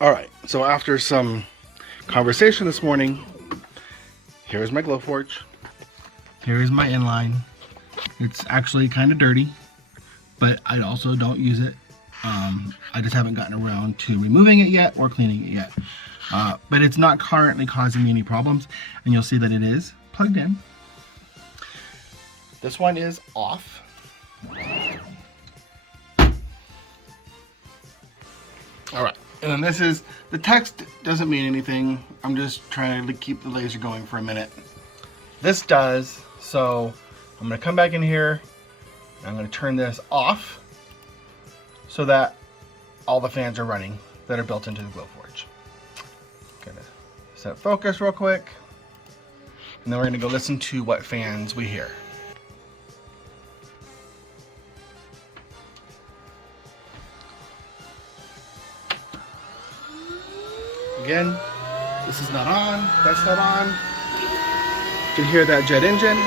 All right, so after some conversation this morning, here's my Glowforge. Here is my inline. It's actually kind of dirty, but I also don't use it. I just haven't gotten around to removing it yet or cleaning it yet. But it's not currently causing me any problems, and you'll see that it is plugged in. This one is off. All right, and then this is, the text doesn't mean anything. I'm just trying to keep the laser going for a minute. This does, so I'm gonna come back in here, and I'm gonna turn this off so that all the fans are running that are built into the Glowforge. Gonna set focus real quick, and then we're gonna go listen to what fans we hear. Again, this is not on, that's not on. You can hear that jet engine.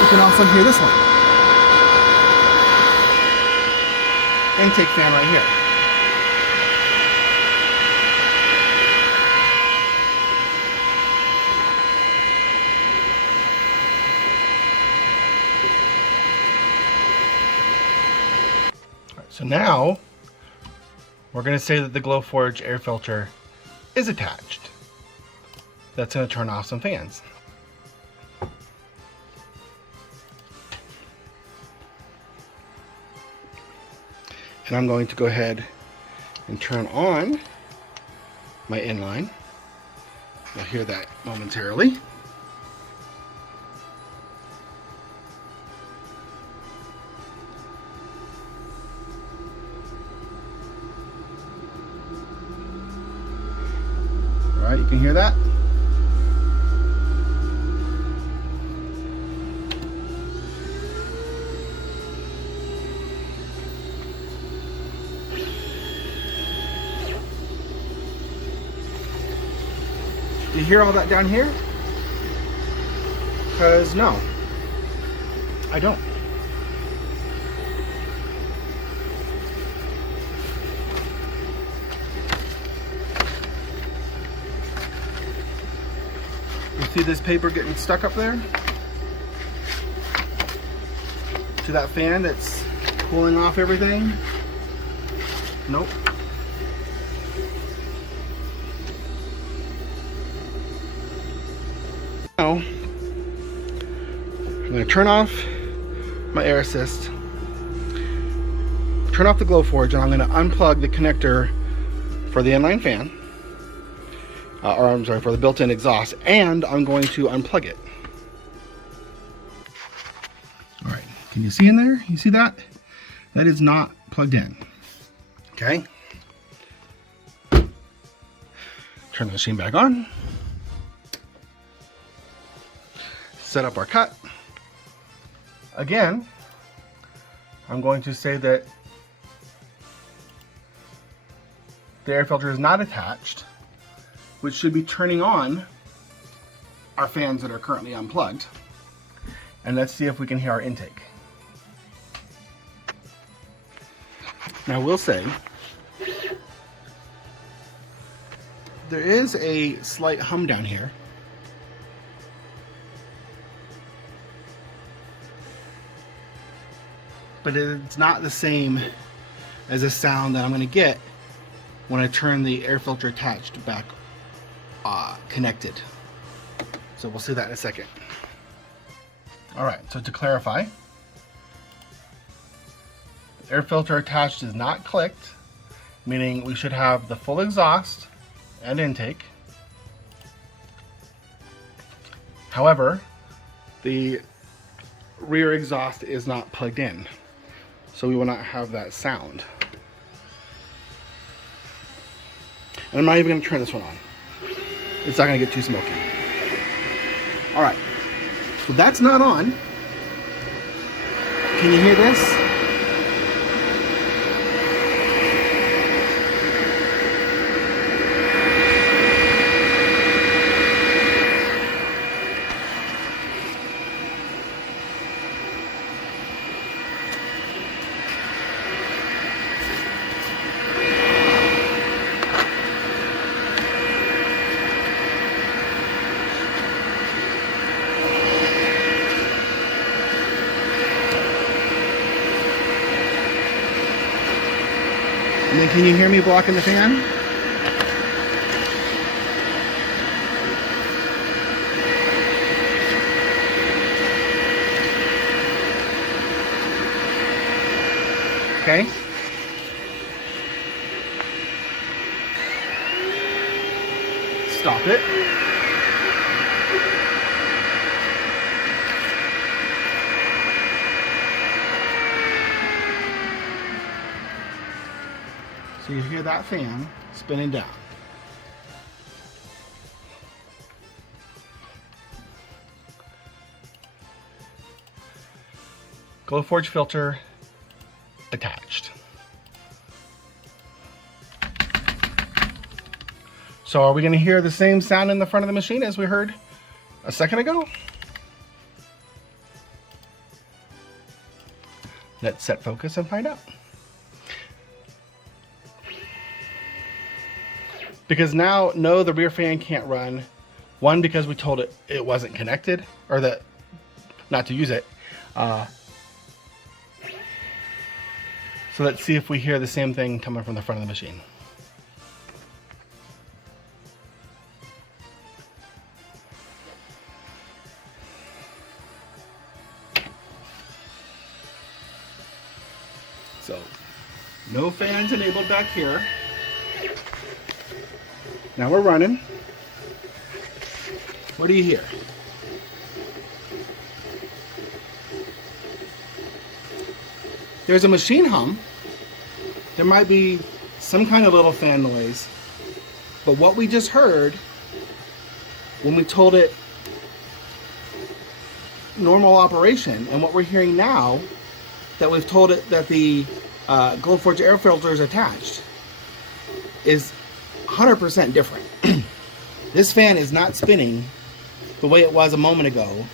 You can also hear this one. Intake fan right here. All right, so now, we're going to say that the Glowforge air filter is attached. That's going to turn off some fans. And I'm going to go ahead and turn on my inline. You'll hear that momentarily. All right, you can hear that. Do you hear all that down here? Because no, I don't. You see this paper getting stuck up there? To that fan that's pulling off everything? Nope. Now, I'm going to turn off my air assist, turn off the Glowforge, and I'm going to unplug the connector for the inline fan, or I'm sorry, for the built-in exhaust, and I'm going to unplug it. All right, can you see in there? You see that? That is not plugged in. Okay. Turn the machine back on. Set up our cut. Again, I'm going to say that the air filter is not attached, which should be turning on our fans that are currently unplugged. And let's see if we can hear our intake. Now, I will say, there is a slight hum down here. But it's not the same as the sound that I'm going to get when I turn the air filter attached back connected. So we'll see that in a second. All right, so to clarify, the air filter attached is not clicked, meaning we should have the full exhaust and intake. However, the rear exhaust is not plugged in, so we will not have that sound. And I'm not even going to turn this one on. It's not going to get too smoky. All right, so that's not on. Can you hear this? And then can you hear me blocking the fan? Okay. Stop it. So you hear that fan spinning down. Glowforge filter attached. So are we going to hear the same sound in the front of the machine as we heard a second ago? Let's set focus and find out. Because now, no, the rear fan can't run. One, because we told it it wasn't connected, or that not to use it. So let's see if we hear the same thing coming from the front of the machine. So, no fans enabled back here. Now we're running. What do you hear? There's a machine hum. There might be some kind of little fan noise. But what we just heard when we told it normal operation, and what we're hearing now that we've told it that the Glowforge air filter is attached, is 100% different. This fan is not spinning the way it was a moment ago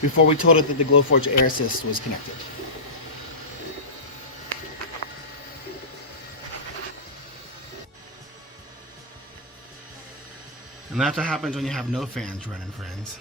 before we told it that the Glowforge air assist was connected. And that's what happens when you have no fans running, friends.